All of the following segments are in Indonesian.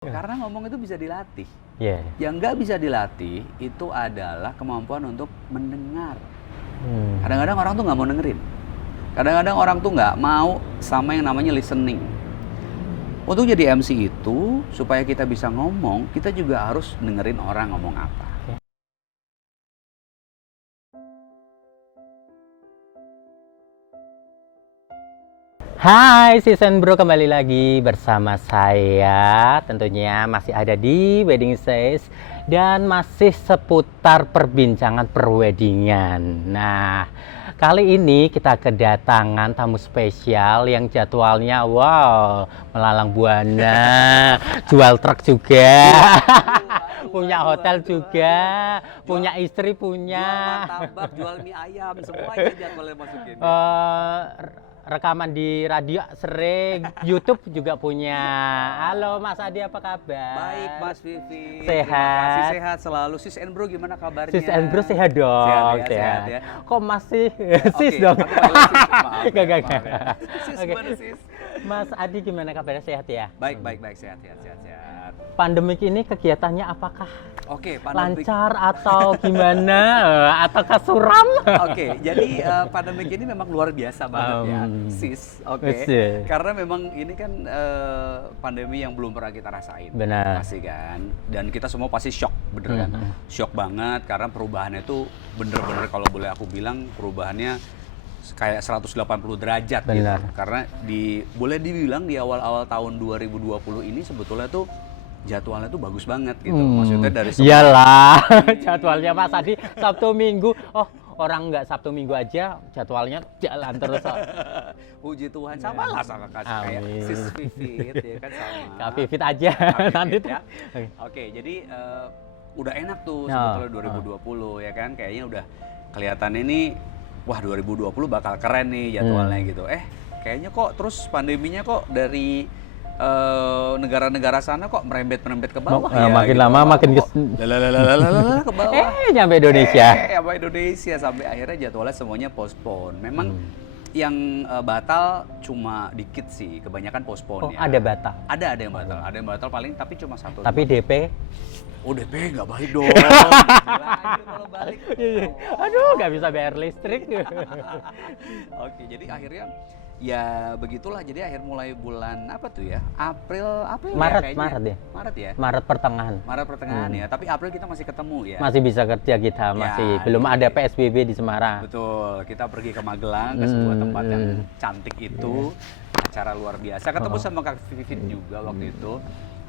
Karena ngomong itu bisa dilatih. Iya. Yang nggak bisa dilatih itu adalah kemampuan untuk mendengar. Kadang-kadang orang tuh nggak mau dengerin. Kadang-kadang orang tuh nggak mau sama yang namanya listening. Untuk jadi MC itu, supaya kita bisa ngomong, kita juga harus dengerin orang ngomong apa. Hai Season Bro, kembali lagi bersama saya. Tentunya masih ada di Wedding Says dan masih seputar perbincangan perweddingan. Nah, kali ini kita kedatangan tamu spesial yang jadwalnya wow, melalang buana, jual truk juga. Punya hotel juga, punya istri punya. Jual martabak, jual mie ayam, semuanya jadwalnya masukin. Rekaman di radio sering, YouTube juga punya. Halo Mas Adi, apa kabar? Baik Mas Vivi. Sehat. Terima kasih, sehat selalu. Sis and Bro gimana kabarnya? Sis and Bro sehat dong. Sehat ya. Kok masih Oke, sis dong? aku panggil sis. Maaf ya, Gak. maaf ya. Sis Oke. gimana sis? Mas Adi gimana kabarnya, sehat ya? Baik, sehat. Pandemik ini kegiatannya apakah Oke, pandemik. lancar atau gimana? Ataukah suram? Oke, jadi pandemik ini memang luar biasa banget ya, sis. Oke, Betul. karena memang ini kan pandemi yang belum pernah kita rasain. Benar. Pasti kan. Dan kita semua pasti shock, bener kan? Shock banget karena perubahannya itu bener-bener kalau boleh aku bilang perubahannya kayak 180 derajat gitu. Benar. Karena boleh dibilang di awal-awal tahun 2020 ini sebetulnya tuh jadwalnya tuh bagus banget gitu. Maksudnya dari semua. Iyalah, jadwalnya Mas Adi Sabtu Minggu. Oh, orang nggak Sabtu Minggu aja jadwalnya jalan terus. Puji Tuhan, sama lah sama kayak Amin. Sis Vivit ya kan sama. Kak Vivit aja Kak Vivit, nanti ya. Oke, jadi udah enak tuh sebetulnya 2020 ya kan. Kayaknya udah kelihatan ini wah 2020 bakal keren nih jadwalnya gitu. Kayaknya kok terus pandeminya kok dari negara-negara sana kok merembet ke bawah ya. Makin gitu. lama makin ke bawah. Nyampe Indonesia. Sampai Indonesia sampai akhirnya jadwalnya semuanya postpone. Memang yang batal cuma dikit sih, kebanyakan postpone Oh, ya. ada batal. Ada yang batal. Ada yang batal paling tapi cuma satu. Tapi DP. Oh, DP nggak balik dong. Gila aja kalau balik. Aduh, nggak bisa bayar listrik. Oke, jadi akhirnya ya begitulah. Jadi akhir mulai bulan apa tuh ya? April Maret, ya kayaknya. Maret ya. Maret ya. Maret pertengahan. Maret pertengahan ya. Tapi April kita masih ketemu ya. Masih bisa kerja kita, masih belum ada PSBB di Semarang. Betul, kita pergi ke Magelang, ke sebuah tempat yang cantik itu, acara luar biasa. Ketemu sama Kak Vivit juga waktu itu.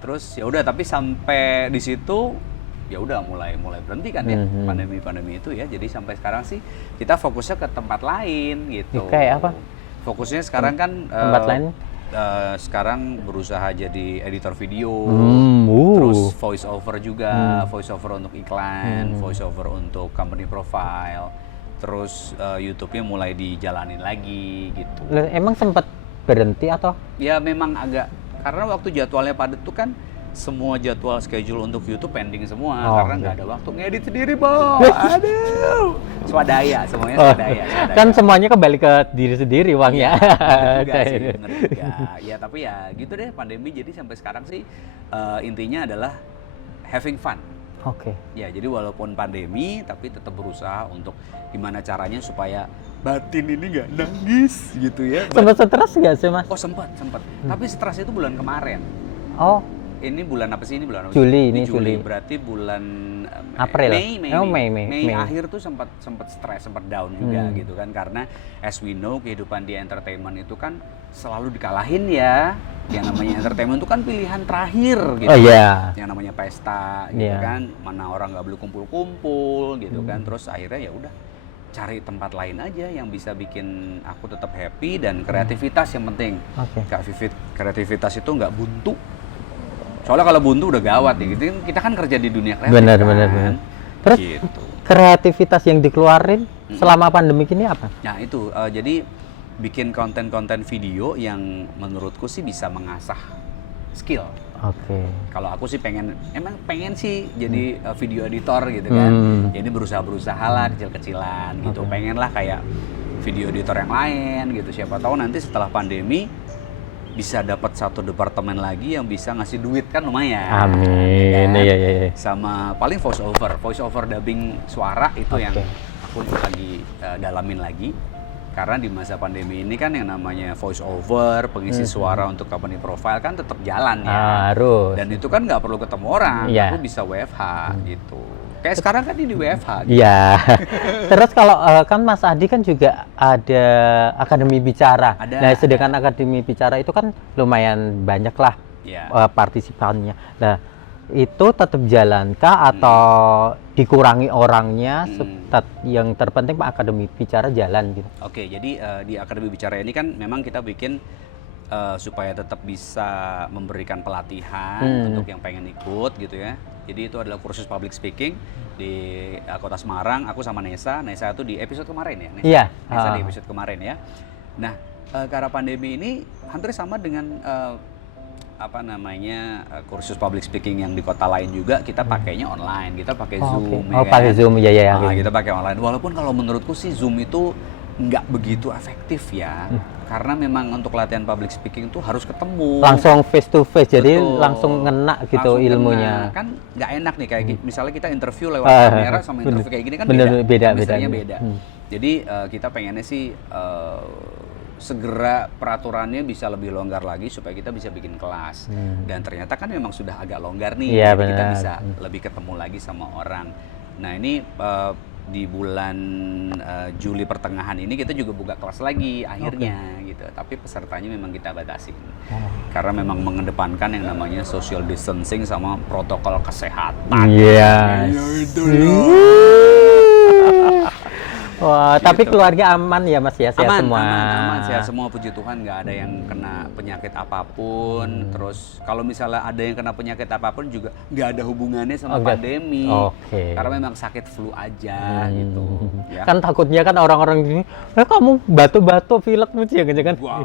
Terus ya udah, tapi sampai di situ ya udah mulai berhenti kan ya pandemi itu ya. Jadi sampai sekarang sih kita fokusnya ke tempat lain gitu. Kayak apa? Fokusnya sekarang kan Tempat lain? Sekarang berusaha jadi editor video, terus voice over juga, voice over untuk iklan, voice over untuk company profile, terus YouTube-nya mulai dijalanin lagi gitu. Loh, emang sempat berhenti atau? Ya memang agak, karena waktu jadwalnya padat tuh kan semua jadwal schedule untuk YouTube pending semua karena nggak ada waktu ngedit sendiri, Bo. Aduh, swadaya semuanya swadaya. Kan semuanya kembali ke diri sendiri uangnya. Juga sih, bener juga. Ya tapi ya gitu deh pandemi, jadi sampai sekarang sih intinya adalah having fun. Oke. Ya jadi walaupun pandemi tapi tetap berusaha untuk gimana caranya supaya batin ini nggak nangis gitu ya. Sempat stres nggak sih, Mas? Oh sempat. Tapi stres itu bulan kemarin. Oh, Ini bulan apa sih? Ini bulan apa? Juli, ini Juli. Juli. Berarti bulan April. Mei akhir tuh sempat stres, sempat down juga gitu kan, karena as we know kehidupan di entertainment itu kan selalu dikalahin ya. Yang namanya entertainment itu kan pilihan terakhir gitu. Oh iya. Yang namanya pesta gitu kan, mana orang nggak boleh kumpul-kumpul gitu kan. Terus akhirnya ya udah cari tempat lain aja yang bisa bikin aku tetap happy dan kreativitas yang penting. Kak Vivit, kreativitas itu nggak buntu. Soalnya kalau buntu udah gawat ya gitu. Kita kan kerja di dunia kreatif. Benar. Terus gitu. kreativitas yang dikeluarin selama pandemi ini apa? Nah itu jadi bikin konten-konten video yang menurutku sih bisa mengasah skill. Oke. Kalau aku sih pengen sih jadi video editor gitu kan. Jadi berusaha lah kecil-kecilan gitu. Pengen lah kayak video editor yang lain gitu. Siapa tahu nanti setelah pandemi bisa dapat satu departemen lagi yang bisa ngasih duit kan lumayan. Amin. Ya kan? Iya. Sama paling voice over dubbing suara itu yang aku lagi dalamin lagi. Karena di masa pandemi ini kan yang namanya voice over, pengisi suara untuk company profile kan tetap jalan ya. Harus. Dan itu kan nggak perlu ketemu orang, Iya. aku bisa WFH gitu. Kayak sekarang kan ini di WFH. Gitu. Iya. Terus kalau kan Mas Adi kan juga ada akademi bicara. Ada. Nah, sedangkan akademi bicara itu kan lumayan banyak lah Iya. partisipannya. Nah, itu tetap jalankah atau dikurangi orangnya? Yang terpenting Pak akademi bicara jalan gitu. Oke, jadi di akademi bicara ini kan memang kita bikin supaya tetap bisa memberikan pelatihan untuk yang pengen ikut gitu ya. Jadi itu adalah kursus public speaking di Kota Semarang. Aku sama Nesa itu di episode kemarin ya. Nesa di episode kemarin ya. Nah, karena pandemi ini hampir sama dengan kursus public speaking yang di kota lain juga kita pakainya online. Kita pakai Zoom. Okay. Pakai Zoom ya. Kita pakai online. Walaupun kalau menurutku sih Zoom itu nggak begitu efektif ya. Karena memang untuk latihan public speaking itu harus ketemu. Langsung face to face, jadi Betul. langsung ngena gitu Langsung ilmunya. Kena. Kan nggak enak nih kayak misalnya kita interview lewat kamera sama interview kayak gini kan beda. Beda. Jadi kita pengennya sih segera peraturannya bisa lebih longgar lagi supaya kita bisa bikin kelas. Dan ternyata kan memang sudah agak longgar nih, Iya, jadi kita benar. bisa lebih ketemu lagi sama orang. Nah ini di bulan Juli pertengahan ini kita juga buka kelas lagi akhirnya gitu. Tapi pesertanya memang kita batasin. Karena memang mengedepankan yang namanya social distancing sama protokol kesehatan. Iya. Itu Wah, tapi keluarga aman ya Mas ya, sehat semua. Aman, sehat semua, puji Tuhan, nggak ada yang kena penyakit apapun. Terus kalau misalnya ada yang kena penyakit apapun juga nggak ada hubungannya sama pandemi. Oke. Karena memang sakit flu aja gitu. Ya. Kan takutnya kan orang-orang gini, kamu batuk-batuk pilek mesti jangan-jangan. Wah,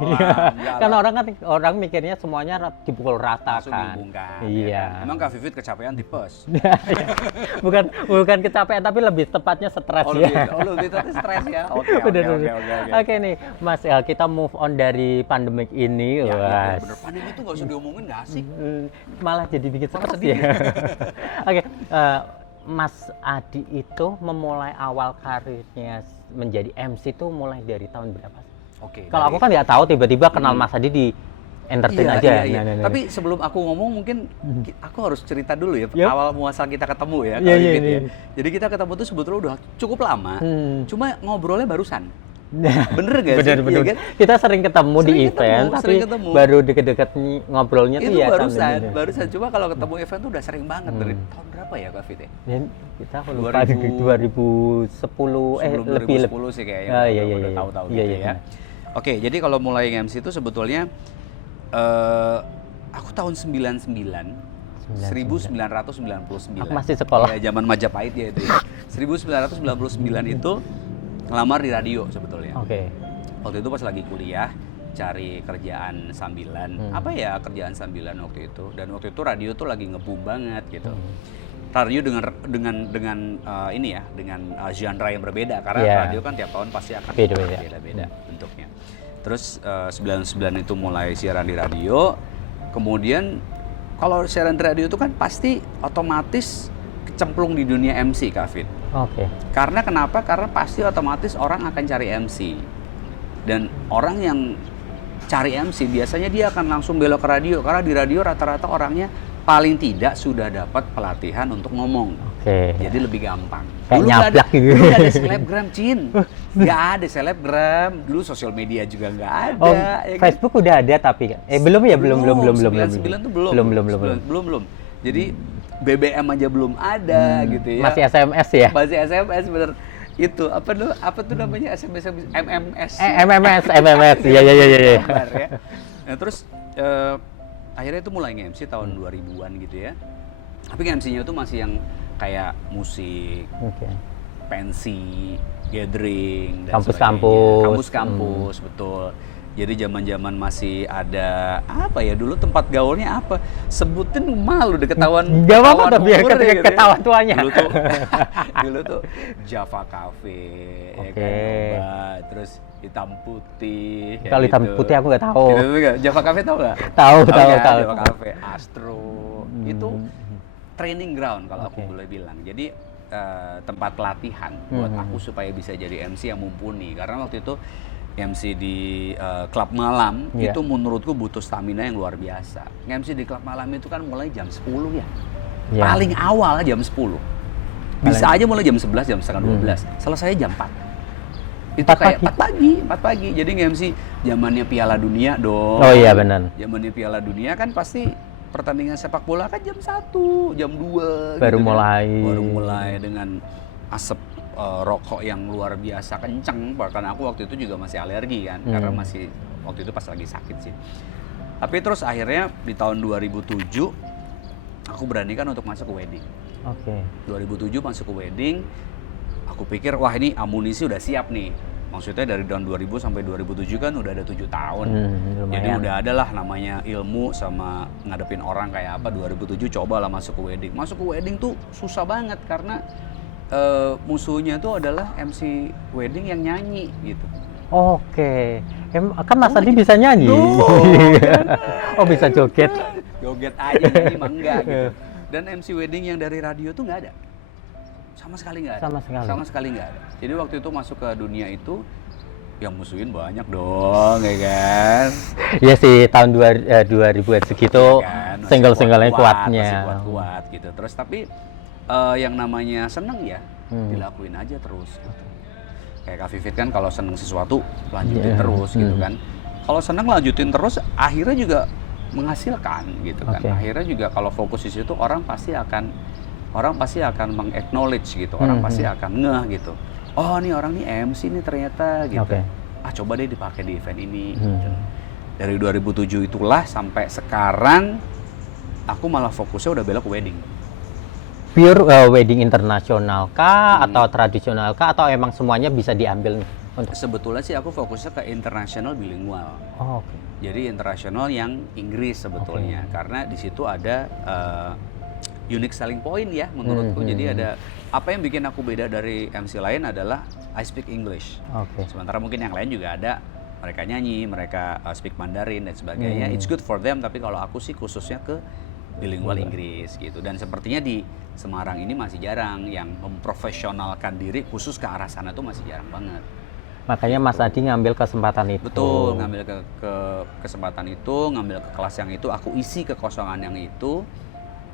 Kan orang mikirnya semuanya dipukul rata langsung kan. dihubungkan. Iya. Ya kan? Emang Kak Vivit kecapean tipes? bukan kecapean tapi lebih tepatnya stres ya. Lebih tepatnya stres ya. Oke. Oke nih, Mas, kita move on dari pandemik ini. Ya, bener. Pandemi itu nggak usah diomongin, nggak asik. Malah jadi bikin stres ya. Oke, Mas Adi itu memulai awal karirnya menjadi MC itu mulai dari tahun berapa? Oke. Kalau aku kan nggak tahu, tiba-tiba kenal Mas Adi di entertain aja. Iya. Nah. Tapi sebelum aku ngomong mungkin aku harus cerita dulu ya awal muasal kita ketemu ya. Iya. Jadi kita ketemu tuh sebetulnya udah cukup lama. Cuma ngobrolnya barusan. Bener gak sih? Bener. Iya kan? Kita sering ketemu di event, tapi baru deket-deket ngobrolnya tuh itu ya barusan. Cuma kalau ketemu event tuh udah sering banget. Dari tahun berapa ya Kak Fit ya? Kita lupa 2010 sebelum lebih 2010 sih kayaknya. Iya. Udah tahu-tahu gitu ya. Oke, jadi kalau mulai MC itu sebetulnya aku tahun 1999. Aku masih sekolah. Ya, zaman Majapahit ya itu ya. 1999 itu ngelamar di radio sebetulnya. Oke. Waktu itu pas lagi kuliah cari kerjaan sambilan. Apa ya kerjaan sambilan waktu itu? Dan waktu itu radio tuh lagi nge-boom banget gitu. Radio dengan ini ya, dengan genre yang berbeda karena radio kan tiap tahun pasti akan beda-beda bentuknya. Terus 99 itu mulai siaran di radio. Kemudian kalau siaran di radio itu kan pasti otomatis kecemplung di dunia MC, Kak Fit. Oke. Karena kenapa? Karena pasti otomatis orang akan cari MC. Dan orang yang cari MC biasanya dia akan langsung belok ke radio. Karena di radio rata-rata orangnya paling tidak sudah dapat pelatihan untuk ngomong. Oke. Jadi lebih gampang. Kayak nyablak gitu. Dulu nggak ada selebgram, Cin. Nggak ada selebgram. Dulu sosial media juga nggak ada. Oh, ya kan? Facebook udah ada tapi belum ya, belum. 99 tuh belum. Jadi BBM aja belum ada gitu ya. Masih SMS ya? Masih SMS bener. Itu apa tuh namanya SMS MMS. MMS. Iya. Ya. Nah, terus akhirnya itu mulai nge-MC tahun 2000-an gitu ya. Tapi nge-MC-nya itu masih yang kayak musik, pensi, gathering dan kampus-kampus. Kampus-kampus, betul. Jadi zaman-zaman masih ada apa ya dulu tempat gaulnya apa? Sebutin malu deh ketahuan. Gak apa-apa tapi ya umur ketika gitu ya. ketahuan tuanya. Dulu tuh Java Cafe, ya kan, Nyoba, terus hitam putih. Kalau hitam putih aku nggak tahu. Gitu nggak? Java Cafe tahu nggak? Tahu. Java Cafe, Astro, itu training ground kalau aku boleh bilang. Jadi tempat pelatihan buat aku supaya bisa jadi MC yang mumpuni. Karena waktu itu MC di klub malam itu menurutku butuh stamina yang luar biasa. MC di klub malam itu kan mulai jam 10 ya. Paling awal jam 10. Bisa aja mulai jam 11, jam setengah 12. Selesai jam 4. Itu kayak 4 pagi. Jadi MC zamannya Piala Dunia dong. Oh iya benar. Zamannya Piala Dunia kan pasti pertandingan sepak bola kan jam 1, jam 2 baru gitu mulai. Kan. Baru mulai dengan asap rokok yang luar biasa kenceng, bahkan aku waktu itu juga masih alergi kan, karena masih waktu itu pas lagi sakit sih. Tapi terus akhirnya di tahun 2007 aku beranikan untuk masuk ke wedding. 2007 masuk ke wedding, aku pikir wah ini amunisi udah siap nih. Maksudnya dari tahun 2000 sampai 2007 kan udah ada 7 tahun. Jadi udah ada lah namanya ilmu sama ngadepin orang kayak apa. 2007 cobalah masuk ke wedding. Masuk ke wedding tuh susah banget karena musuhnya tuh adalah MC wedding yang nyanyi gitu. Kan Mas Adi bisa nyanyi. Oh bisa joget. Joget aja nyanyi mah enggak gitu. Dan MC wedding yang dari radio tuh nggak ada. Sama sekali nggak ada. Sama sekali nggak ada. Jadi waktu itu masuk ke dunia itu yang musuhin banyak dong, ya kan? Iya sih tahun 2000 segitu ya kan? single-singlenya kuatnya. Masih kuat gitu. Terus tapi yang namanya seneng ya dilakuin aja terus gitu. Kayak Kak Vivit kan kalau seneng sesuatu lanjutin terus gitu kan. Kalau seneng lanjutin terus akhirnya juga menghasilkan gitu kan. Akhirnya juga kalau fokus di situ orang pasti akan meng-acknowledge gitu. Orang pasti akan ngeh gitu. Oh nih orang nih MC nih ternyata gitu. Coba deh dipakai di event ini gitu. Dari 2007 itulah sampai sekarang aku malah fokusnya udah belok ke wedding. Pure wedding internasional kah atau tradisional kah atau emang semuanya bisa diambil nih? Sebetulnya sih aku fokusnya ke international bilingual. Jadi internasional yang Inggris sebetulnya karena di situ ada unique selling point ya menurutku. Jadi ada apa yang bikin aku beda dari MC lain adalah I speak English. Sementara mungkin yang lain juga ada mereka nyanyi, mereka speak Mandarin dan sebagainya. It's good for them, tapi kalau aku sih khususnya ke bilingual Inggris gitu. Dan sepertinya di Semarang ini masih jarang yang memprofesionalkan diri khusus ke arah sana tuh masih jarang banget. Makanya Mas Adi ngambil kesempatan itu. Betul, ngambil ke kesempatan itu, ngambil ke kelas yang itu, aku isi kekosongan yang itu.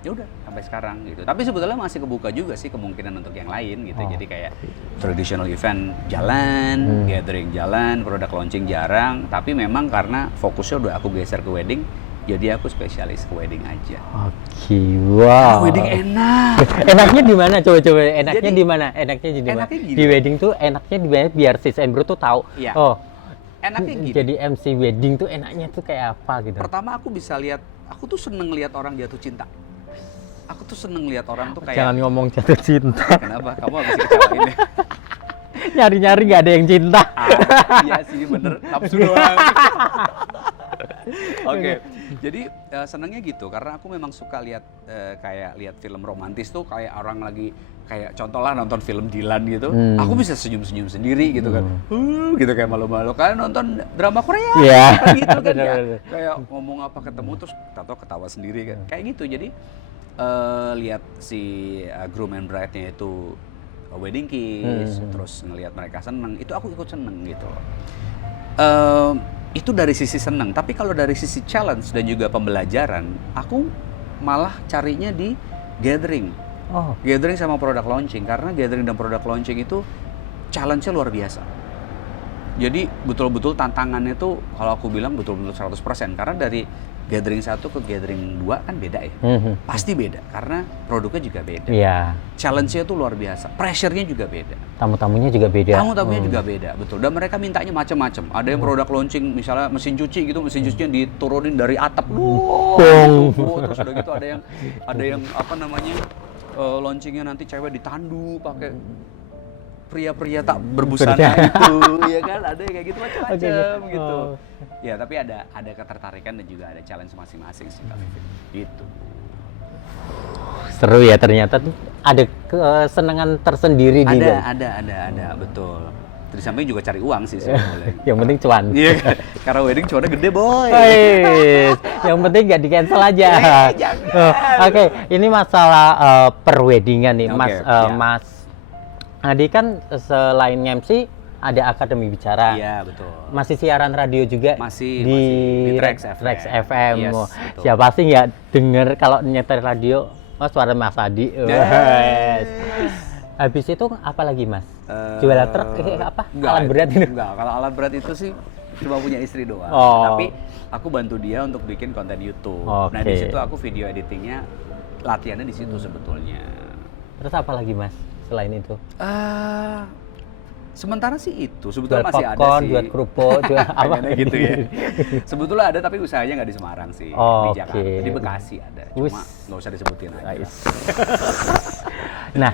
Ya udah sampai sekarang gitu. Tapi sebetulnya masih kebuka juga sih kemungkinan untuk yang lain gitu. Jadi kayak traditional event jalan, gathering jalan, produk launching jarang. Tapi memang karena fokusnya udah aku geser ke wedding, jadi aku spesialis ke wedding aja. Wow. Wedding enak. Enaknya di mana? Coba enaknya di mana? Enaknya di mana? Enaknya Di wedding tuh enaknya di mana biar sis and bro tuh tahu. Iya. Enaknya gini. Jadi MC wedding tuh enaknya tuh kayak apa gitu. Pertama aku bisa lihat, aku tuh seneng lihat orang jatuh cinta. Aku tuh seneng lihat orang tuh kayak. Jangan ngomong jatuh cinta. Kenapa? Kamu habis kecewain ya? Nyari-nyari gak ada yang cinta. Iya sih bener, nafsu doang. Oke. Jadi senengnya gitu karena aku memang suka lihat kayak lihat film romantis tuh kayak orang lagi kayak contoh lah nonton film Dilan gitu. Aku bisa senyum-senyum sendiri gitu kan. Gitu kayak malu-malu kan nonton drama Korea. Kan gitu kan ya. Kayak ngomong apa ketemu terus tato ketawa sendiri kan. Kayak gitu. Jadi lihat si groom and bride-nya itu wedding kiss, terus ngelihat mereka seneng, itu aku ikut seneng gitu. Itu dari sisi seneng, tapi kalau dari sisi challenge dan juga pembelajaran, aku malah carinya di gathering. Gathering sama product launching, karena gathering dan product launching itu challenge-nya luar biasa. Jadi betul-betul tantangannya tuh kalau aku bilang betul-betul 100%, karena dari gathering 1 ke gathering 2 kan beda ya. Pasti beda, karena produknya juga beda. Challenge-nya tuh luar biasa, pressure-nya juga beda. Tamu-tamunya juga beda. Tamu-tamunya juga beda, betul. Dan mereka mintanya macam-macam. Ada yang produk launching, misalnya mesin cuci gitu, mesin cucinya diturunin dari atap, terus udah gitu ada yang apa namanya launchingnya nanti cewek ditandu pakai pria-pria tak berbusana itu, ya kan, ada yang kayak gitu macam-macam gitu. Oh. Ya tapi ada ketertarikan dan juga ada challenge masing-masing sih Kak Vivit. Gitu. Seru ya ternyata tuh ada kesenangan tersendiri di dalam. Ada, betul. Terus samping juga cari uang sih sebetulnya. Yang penting cuan. Iya, karena wedding cuannya gede boy. Wih, yang penting nggak di cancel aja. Jangan. Oke, ini masalah perweddingan nih, Oke, Mas. ya. Mas Adi kan selain MC ada Akademi Bicara. Iya betul. Masih siaran radio juga Masih di Trax FM. Trax FM. Yes, Oh, betul. siapa sih nggak denger kalau nyetel radio? Oh, suara Mas Adi. Wes. Habis itu apa lagi Mas? Jualan truk apa? Alat berat itu? Enggak, kalau alat berat itu sih cuma punya istri doang. Oh. Tapi aku bantu dia untuk bikin konten YouTube. Nah di Oke. situ aku video editingnya, latihannya di situ sebetulnya. Terus apa lagi Mas selain itu? Sementara sih itu sebetulnya Jual masih ada popcorn, sih. jual kerupuk, jual apa Pengennya gitu ya. Sebetulnya ada tapi usahanya nggak di Semarang sih, Oh, di oke. Jakarta, di Bekasi ada. Cuma Wis. nggak usah disebutin aja. Nice. Nah,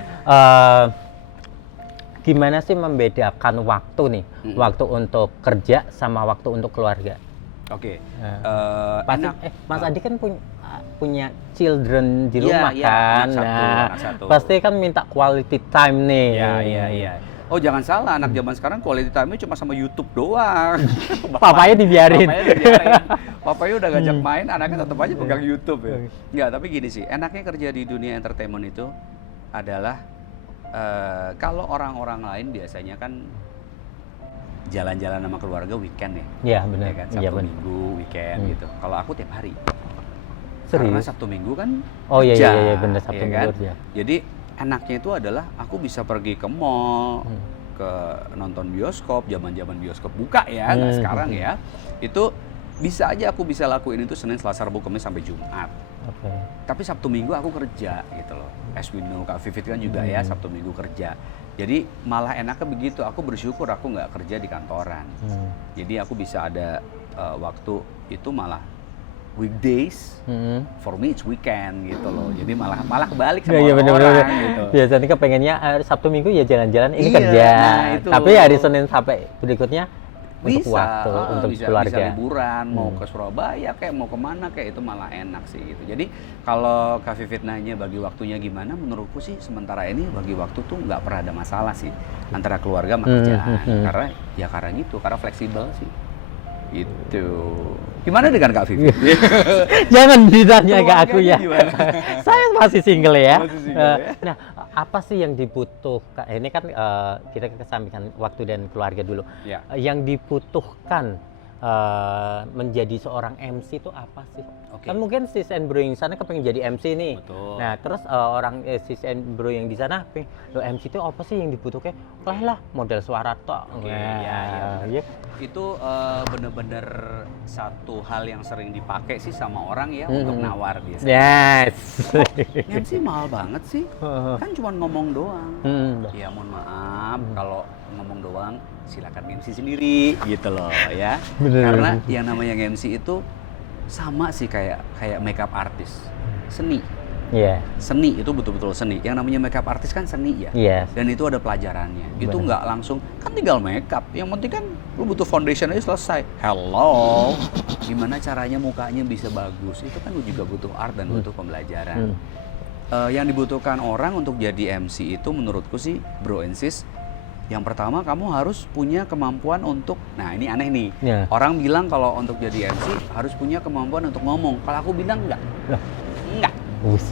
gimana sih membedakan waktu nih? Waktu untuk kerja sama waktu untuk keluarga? Oke. Pasti, Enak. Mas Adi kan punya children di Iya, rumah iya, kan? anak satu, Nah, anak satu. pasti kan minta quality time nih. Iya. Oh jangan salah, anak zaman sekarang quality time-nya cuma sama YouTube doang. Papanya dibiarin. Papanya udah ngajak main, anaknya tetap aja pegang YouTube ya. Enggak, tapi gini sih, enaknya kerja di dunia entertainment itu adalah kalau orang-orang lain biasanya kan jalan-jalan sama keluarga weekend ya. Iya benar. Ya kan, Iya Sabtu benar. Minggu weekend gitu. Kalau aku tiap hari. Karena Serius? Sabtu Minggu kan Oh iya kerja, iya benar Sabtu ya Minggu kan? kerja. Jadi enaknya itu adalah aku bisa pergi ke mall, ke nonton bioskop, zaman-zaman bioskop buka ya, nggak sekarang ya. Itu bisa aja aku bisa lakuin itu Senin, Selasa, Rabu, Kamis sampai Jumat. Oke. Tapi Sabtu Minggu aku kerja gitu loh. As we know, Kak Vivit kan juga ya Sabtu Minggu kerja. Jadi malah enaknya begitu, aku bersyukur aku nggak kerja di kantoran. Jadi aku bisa ada waktu itu malah weekdays, for me it's weekend gitu loh. Jadi malah kebalik sama Iya orang gitu. Biasanya kepengennya Sabtu Minggu ya jalan-jalan, ini Iya, kerja. nah itu. Tapi hari Senin sampai berikutnya untuk Bisa, waktu untuk bisa keluarga. liburan, mau ke Surabaya kayak mau kemana kayak itu malah enak sih gitu. Jadi kalau Kak Vivit nanya bagi waktunya gimana, menurutku sih sementara ini bagi waktu tuh nggak pernah ada masalah sih antara keluarga sama kerjaan. Karena gitu, karena fleksibel sih. Itu. Gimana dengan Kak Vivit? Jangan ditanya ke aku ya. Keluarganya gimana? Saya masih single ya. Masih single ya. Nah, apa sih yang dibutuhkan? Ini kan kita kesampingkan waktu dan keluarga dulu. Ya. Yang dibutuhkan menjadi seorang MC itu apa sih? Oke. Kan mungkin sis and bro yang sana kepengen jadi MC nih. Betul. Nah, terus orang sis and bro yang di sana pengen, lo MC itu apa sih yang dibutuhkan? Lah modal suara tok. Oke, Nah, iya. Itu bener-bener satu hal yang sering dipakai sih sama orang ya untuk nawar biasanya. Yes. MC mahal banget sih, kan cuma ngomong doang. Ya mohon maaf kalau ngomong doang silakan MC sendiri gitu loh ya. Bener. Karena yang namanya MC itu sama sih kayak makeup artist, seni. Iya. Seni itu betul-betul seni. Yang namanya makeup artist kan seni ya. Yes. Dan itu ada pelajarannya. Itu Bener. nggak langsung kan tinggal makeup. Yang penting kan lu butuh foundation aja selesai. Hello. Gimana caranya mukanya bisa bagus? Itu kan lu juga butuh art dan butuh pembelajaran. Yang dibutuhkan orang untuk jadi MC itu menurutku sih bro and sis, yang pertama kamu harus punya kemampuan untuk, nah ini aneh nih, Ya. orang bilang kalau untuk jadi MC harus punya kemampuan untuk ngomong. Kalau aku bilang enggak. Lah. Enggak. Wus.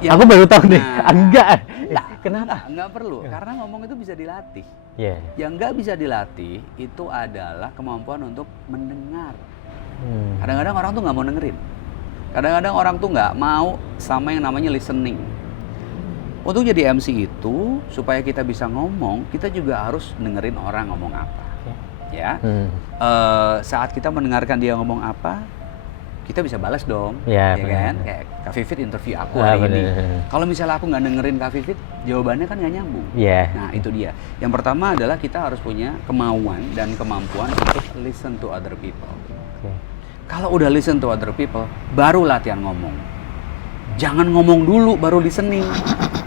Ya, Aku baru tahu nih. nah, Enggak. Enggak. Kenapa? Enggak perlu, karena ngomong itu bisa dilatih. Iya. Yang enggak bisa dilatih itu adalah kemampuan untuk mendengar. Kadang-kadang orang tuh nggak mau dengerin. Kadang-kadang orang tuh nggak mau sama yang namanya listening. Untuk jadi MC itu, supaya kita bisa ngomong, kita juga harus dengerin orang ngomong apa. Ya, saat kita mendengarkan dia ngomong apa, kita bisa balas dong, Ya, ya benar. kan? Kayak Kak Vivit interview aku hari ini. benar. Kalau misalnya aku nggak dengerin Kak Vivit, jawabannya kan nggak nyambung. Iya. Nah itu dia. Yang pertama adalah kita harus punya kemauan dan kemampuan untuk listen to other people. Oke. Kalau udah listen to other people, baru latihan ngomong. Jangan ngomong dulu baru listening.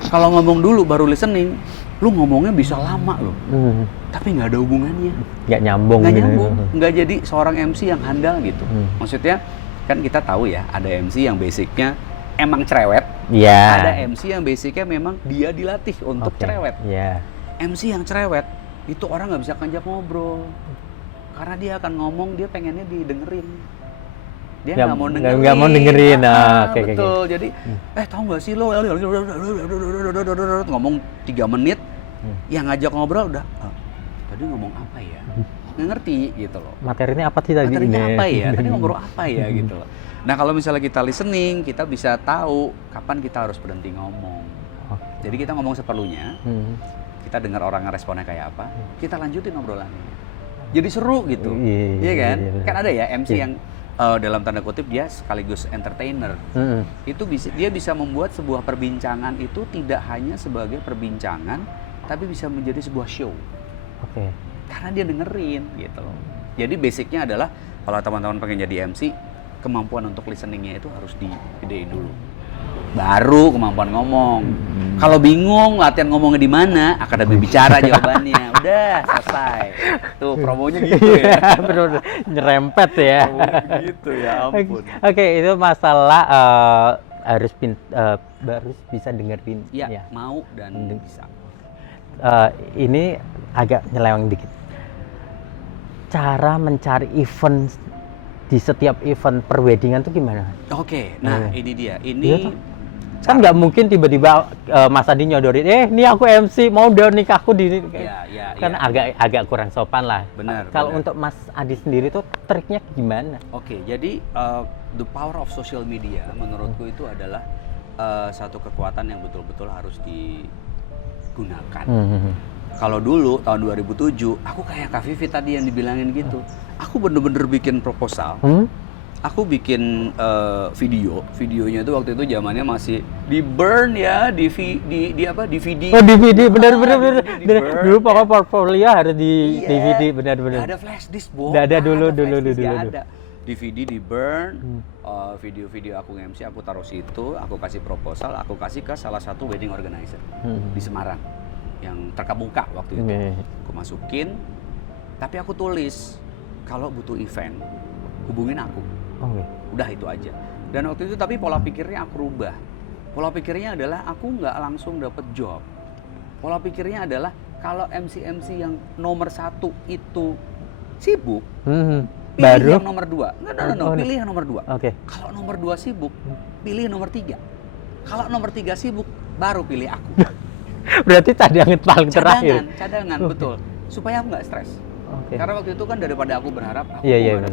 Kalau ngomong dulu baru listening, lu ngomongnya bisa lama loh, tapi nggak ada hubungannya. Nggak nyambung. Nggak gitu. nyambung, nggak jadi seorang MC yang handal gitu. Maksudnya kan kita tahu ya, ada MC yang basicnya emang cerewet, Iya. ada MC yang basicnya memang dia dilatih untuk Oke, cerewet. Iya. MC yang cerewet itu orang nggak bisa ngajak ngobrol, karena dia akan ngomong, dia pengennya didengerin. Dia nggak mau dengerin. Nggak mau dengerin. Oke. Betul. Jadi, tahu nggak sih lo ngomong 3 menit, yang ngajak ngobrol udah, tadi ngomong apa ya? Nggak ngerti gitu loh. Materinya apa sih tadi? Materinya apa ya? Tadi ngobrol apa ya gitu loh. Nah kalau misalnya kita listening, kita bisa tahu kapan kita harus berhenti ngomong. Jadi kita ngomong seperlunya, kita dengar orang responnya kayak apa, kita lanjutin obrolannya. Jadi seru gitu, iya kan? Kan ada ya MC yang dalam tanda kutip dia sekaligus entertainer. Itu dia bisa membuat sebuah perbincangan itu tidak hanya sebagai perbincangan, tapi bisa menjadi sebuah show. Oke. Karena dia dengerin gitu loh. Jadi basicnya adalah kalau teman-teman pengen jadi MC, kemampuan untuk listeningnya itu harus digedein dulu. Baru kemampuan ngomong. Kalau bingung latihan ngomongnya di mana, akademi bicara jawabannya. Udah selesai. Tuh promonya gitu ya. Bener-bener nyerempet ya. Promonya gitu ya ampun. Oke, itu masalah harus bisa dengerin. Ya, mau dan bisa. Ini agak nyeleweng dikit. Cara mencari event di setiap event perweddingan tuh gimana? Oke, nah ini dia. Ini iya, kan nggak mungkin tiba-tiba Mas Adi nyodorin, ini aku MC mau dong nikahku di ini. Kan agak kurang sopan lah. Benar. Kalau untuk Mas Adi sendiri tuh triknya gimana? Oke, jadi the power of social media menurutku itu adalah satu kekuatan yang betul-betul harus digunakan. Kalau dulu tahun 2007, aku kayak Kak Vivi tadi yang dibilangin gitu. Aku bener-bener bikin proposal. Aku bikin videonya itu waktu itu zamannya masih di burn ya, di DVD. Oh, DVD, benar. Dulu pokoknya portfolio harus di DVD, benar. Nggak ada flash disk, Bo. Nggak ada dulu. Ada. DVD di burn, video-video aku nge-MC aku taruh situ, aku kasih proposal, aku kasih ke salah satu wedding organizer di Semarang yang terkemuka waktu itu. Aku masukin, tapi aku tulis kalau butuh event hubungin aku. Udah itu aja. Dan waktu itu tapi pola pikirnya aku rubah. Pola pikirnya adalah aku nggak langsung dapet job. Pola pikirnya adalah kalau MC yang nomor 1 itu sibuk, pilih baru yang nomor 2. Pilih yang nomor 2. Kalau nomor 2 sibuk, pilih nomor 3. Kalau nomor 3 sibuk, baru pilih aku. Berarti cadangan paling terakhir. Cadangan, betul. Supaya aku nggak stres. Karena waktu itu kan daripada aku berharap aku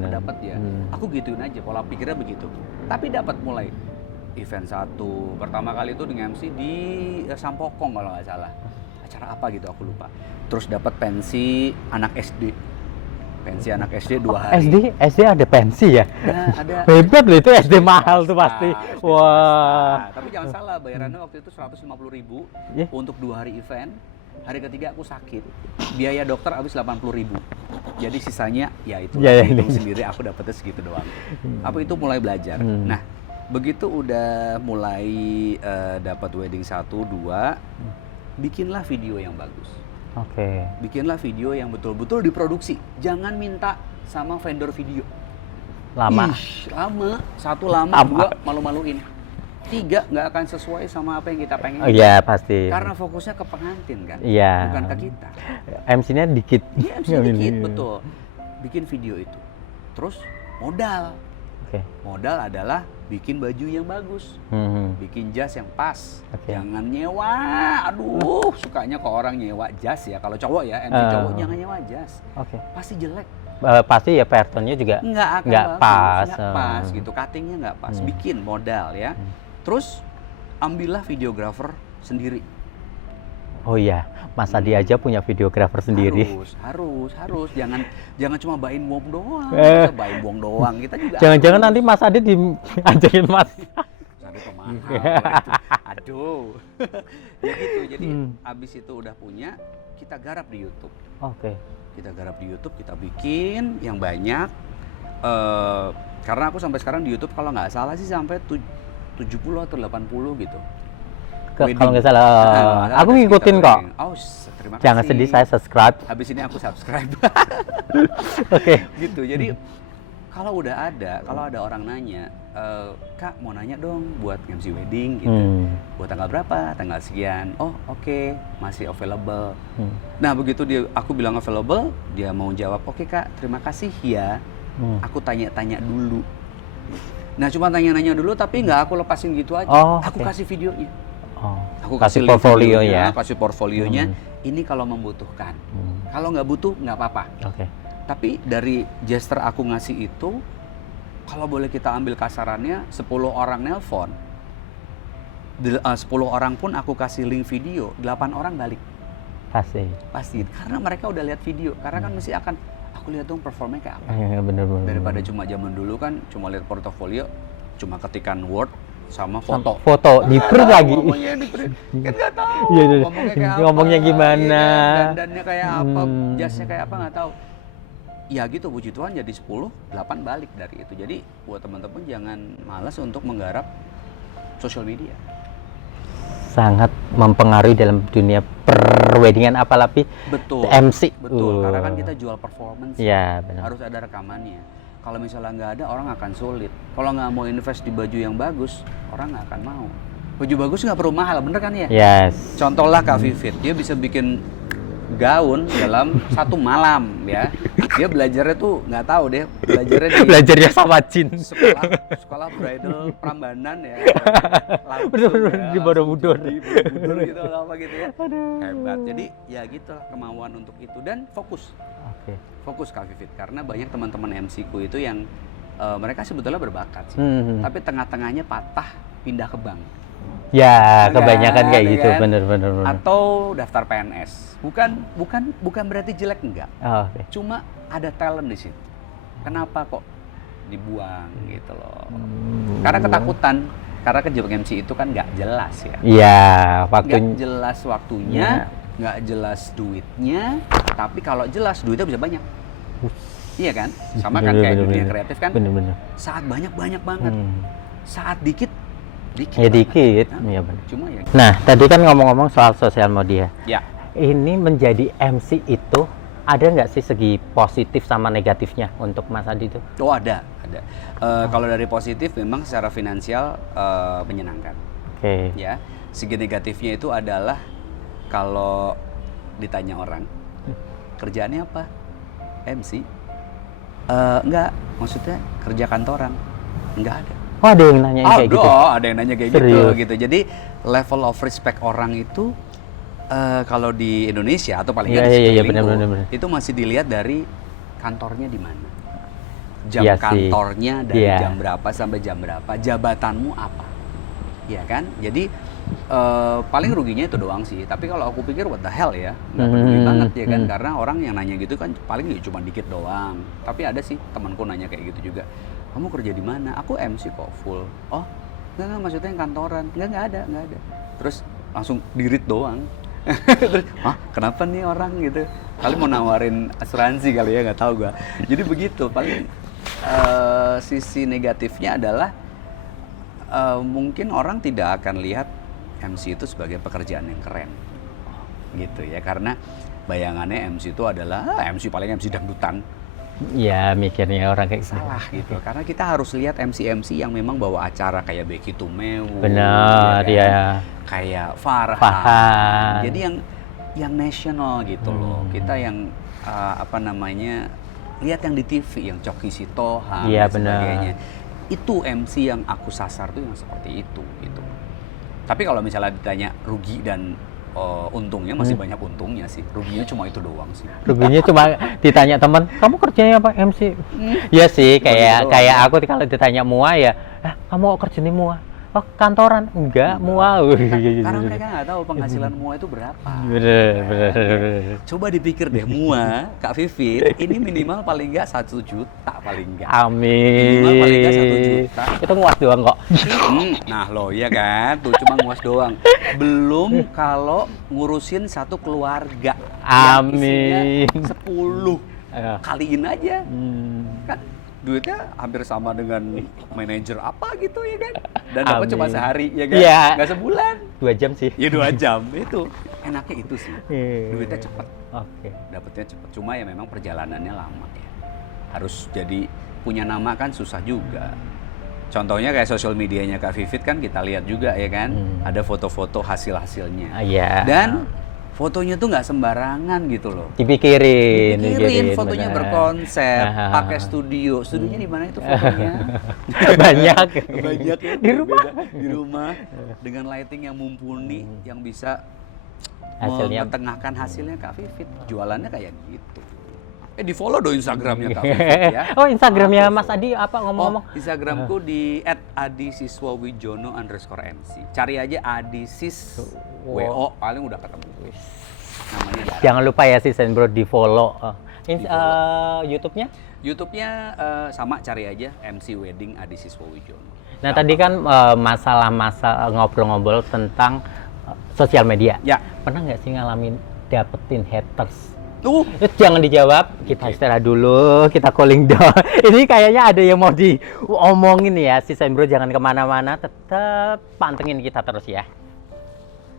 dapat ya. Aku gituin aja, pola pikirnya begitu. Tapi dapat mulai event 1 pertama kali itu dengan MC di Sampokong kalau nggak salah. Acara apa gitu aku lupa. Terus dapat pensi anak SD. Pensi anak SD 2 hari. SD ada pensi ya? Nah, ada. Hebat loh itu SD mahal tuh pasti. Wah. Tapi jangan salah, bayarannya waktu itu 150.000 untuk 2 hari event. Hari ketiga aku sakit, biaya dokter habis 80.000. Jadi sisanya ya itu hitung sendiri, aku dapetnya segitu doang. Aku itu mulai belajar. Nah, begitu udah mulai dapat wedding 1, 2, bikinlah video yang bagus. Bikinlah video yang betul-betul diproduksi. Jangan minta sama vendor video. Lama. Lama. 1 lama, 2 malu-maluin. 3 nggak akan sesuai sama apa yang kita pengen. Iya pasti. Karena fokusnya ke pengantin kan, iya, bukan ke kita. MC-nya dikit. Iya, MC dikit, betul. Bikin video itu, terus modal. Modal adalah bikin baju yang bagus, bikin jas yang pas. Jangan nyewa. Aduh, sukanya kok orang nyewa jas ya. Kalau cowok ya, MC cowok jangan nyewa jas. Pasti jelek. Pasti ya patternnya juga nggak pas gitu, cuttingnya nggak pas. Bikin modal ya. Terus ambillah videografer sendiri. Oh iya, Mas Adi aja punya videografer sendiri. Harus. Jangan cuma bain wong doang. Masa bain wong doang, kita juga. Jangan-jangan nanti Mas Adi diajakin Mas. Adi pemahal. Aduh. Ya gitu. Jadi abis itu udah punya, kita garap di YouTube. Kita garap di YouTube, kita bikin yang banyak. Karena aku sampai sekarang di YouTube kalau nggak salah sih sampai 70 atau 80 gitu. wedding. kalau nggak salah. Aku ada ngikutin sekitar kok. wedding. Oh, terima kasih. Jangan sedih, saya subscribe. Habis ini aku subscribe. Oke. Gitu. Jadi kalau ada orang nanya, Kak mau nanya dong buat MC wedding gitu. Buat tanggal berapa? Tanggal sekian. Oh, oke, masih available. Nah, begitu aku bilang available, dia mau jawab, "Oke, Kak, terima kasih ya." Aku tanya-tanya dulu. Nah, cuma tanya-nanya dulu tapi nggak aku lepasin gitu aja. Aku kasih videonya. Aku kasih portfolio ya. Kasih portfolionya. Ini kalau membutuhkan. Kalau nggak butuh, nggak apa-apa. Oke. Tapi dari gesture aku ngasih itu, kalau boleh kita ambil kasarannya, 10 orang nelpon, 10 orang pun aku kasih link video, 8 orang balik. Pasti. Karena mereka udah lihat video. Karena kan mesti akan, aku lihat dong performanya kayak apa. Iya, bener. Daripada cuma zaman dulu kan, cuma lihat portofolio, cuma ketikan Word sama foto. Di print lagi. Ngomongnya di print. Kan nggak tahu. Iya, Ngomongnya kayak apa. ngomongnya gimana. Iya, dandannya kayak apa, jasnya kayak apa nggak tahu. Ya gitu, puji Tuhan jadi 10, 8 balik dari itu. Jadi buat teman-teman jangan malas untuk menggarap sosial media. Sangat mempengaruhi dalam dunia perweddingan, apalagi Betul. MC. Betul, karena kan kita jual performance. Ya, benar. Harus ada rekamannya. Kalau misalnya nggak ada, orang akan sulit. Kalau nggak mau invest di baju yang bagus, orang nggak akan mau. Baju bagus nggak perlu mahal, bener kan ya? Yes. Contohlah Kak Vivit, dia bisa bikin gaun dalam 1 malam ya. Dia belajarnya tuh nggak tahu deh, belajarnya di Belajarnya sama Jin. sekolah bridal Prambanan ya. Bener-bener di Borobudur. Di Borobudur gitu atau apa gitu ya. Hebat. Jadi ya gitulah kemauan untuk itu dan fokus. Oke. Fokus Kak Vivit karena banyak teman-teman MC ku itu yang mereka sebetulnya berbakat sih. Tapi tengah-tengahnya patah pindah ke bank. Ya, kebanyakan kayak Kan, gitu, kan? bener. Atau daftar PNS. Bukan berarti jelek, enggak. Oke. Cuma ada talent di situ. Kenapa kok dibuang gitu loh? Karena ketakutan. Karena kejebak MC itu kan nggak jelas ya. Iya, Nggak jelas waktunya, nggak jelas duitnya. Tapi kalau jelas duitnya bisa banyak. Iya kan? Sama kan kayak dunia kreatif kan. Bener. Saat banyak banget. Saat dikit. Ya dikit. Nah, Iya benar. Cuma ya. Nah, tadi kan ngomong-ngomong soal sosial media. Ya. Ini menjadi MC itu ada nggak sih segi positif sama negatifnya untuk Mas Adi itu? Oh ada. Kalau dari positif memang secara finansial menyenangkan. Oke. Ya, segi negatifnya itu adalah kalau ditanya orang kerjaannya apa, MC, enggak, maksudnya kerja kantoran, enggak ada. Oh, ada yang nanya kayak gitu? Ada yang nanya kayak Serius? gitu. Jadi level of respect orang itu kalau di Indonesia atau paling nggak di sekelilingku, benar. itu masih dilihat dari kantornya di mana, jam Iya sih. kantornya dari Iya. jam berapa sampai jam berapa, jabatanmu apa, ya kan? Jadi paling ruginya itu doang sih. Tapi kalau aku pikir what the hell ya, nggak peduli banget ya kan, karena orang yang nanya gitu kan paling ya cuma dikit doang. Tapi ada sih temanku nanya kayak gitu juga. Kamu kerja di mana? Aku MC kok full. Oh, enggak maksudnya yang kantoran. Enggak ada. Terus langsung dirit doang. Terus, kenapa nih orang gitu? Kali mau nawarin asuransi kali ya, nggak tahu gua. Jadi begitu. Paling sisi negatifnya adalah mungkin orang tidak akan lihat MC itu sebagai pekerjaan yang keren, gitu ya. Karena bayangannya MC itu adalah MC paling MC dangdutan. Ya, mikirnya orang kayak gitu. Salah gitu. Karena kita harus lihat MC yang memang bawa acara kayak Becky Tumewu. Benar, ya kan? ya. Kayak Farhan. Farhan. Jadi yang nasional gitu loh. Kita yang lihat yang di TV, yang Coki Sitohang Iya, dan benar. sebagainya. Itu MC yang aku sasar tuh yang seperti itu gitu. Tapi kalau misalnya ditanya rugi dan untungnya masih banyak untungnya sih. Ruginya cuma itu doang sih. Ruginya cuma ditanya teman, kamu kerjanya apa MC? Iya sih, kayak aku kalau ditanya mua ya, kamu kerjanya mua? Oh, kantoran? Enggak, mua. Karena mereka nggak tahu penghasilan mua itu berapa. Bener. Coba dipikir deh, mua, Kak Vivit, ini minimal paling nggak 1 juta paling nggak. Amin. Minimal paling nggak 1 juta. Itu nguas doang kok. Nah loh, iya kan, tuh cuma nguas doang. Belum kalau ngurusin satu keluarga. Amin. Yang isinya 10. Kaliin aja. Kan duitnya hampir sama dengan manajer apa gitu ya kan. Dan dapat Amin. cuma sehari ya kan. Iya. Nggak sebulan. 2 jam sih. Ya 2 jam itu. Enaknya itu sih. Duitnya cepet. Oke. Dapetnya cepet. Cuma ya memang perjalanannya lama ya. Harus jadi punya nama kan susah juga. Contohnya kayak sosial medianya Kak Vivit kan kita lihat juga ya kan. Ada foto-foto hasil-hasilnya. Iya. Dan fotonya tuh nggak sembarangan gitu loh. Dipikirin Fotonya bener. berkonsep, pakai studio. Studionya di mana itu fotonya? Banyak. Banyak ya, Di rumah. di rumah dengan lighting yang mumpuni yang bisa Hasilnya. mengetengahkan hasilnya Kak Vivit. Jualannya kayak gitu. Di follow dong Instagramnya Kak Vivit ya. Oh, Instagramnya Mas Adi apa ngomong-ngomong? Instagramku di @adisiswawijono_mc. Cari aja Adisis WO paling udah ketemu. Namanya di Jangan lupa ya si Bro di follow. YouTube-nya? YouTube-nya sama cari aja MC Wedding Adisiswawijono. Nah, tadi kan masalah ngobrol-ngobrol tentang sosial media. Ya. Pernah nggak sih ngalamin dapetin haters? Tuh, Terus jangan dijawab, kita istirahat dulu, kita calling down. Ini kayaknya ada yang mau diomongin ya, si Bro jangan kemana-mana, tetap pantengin kita terus ya.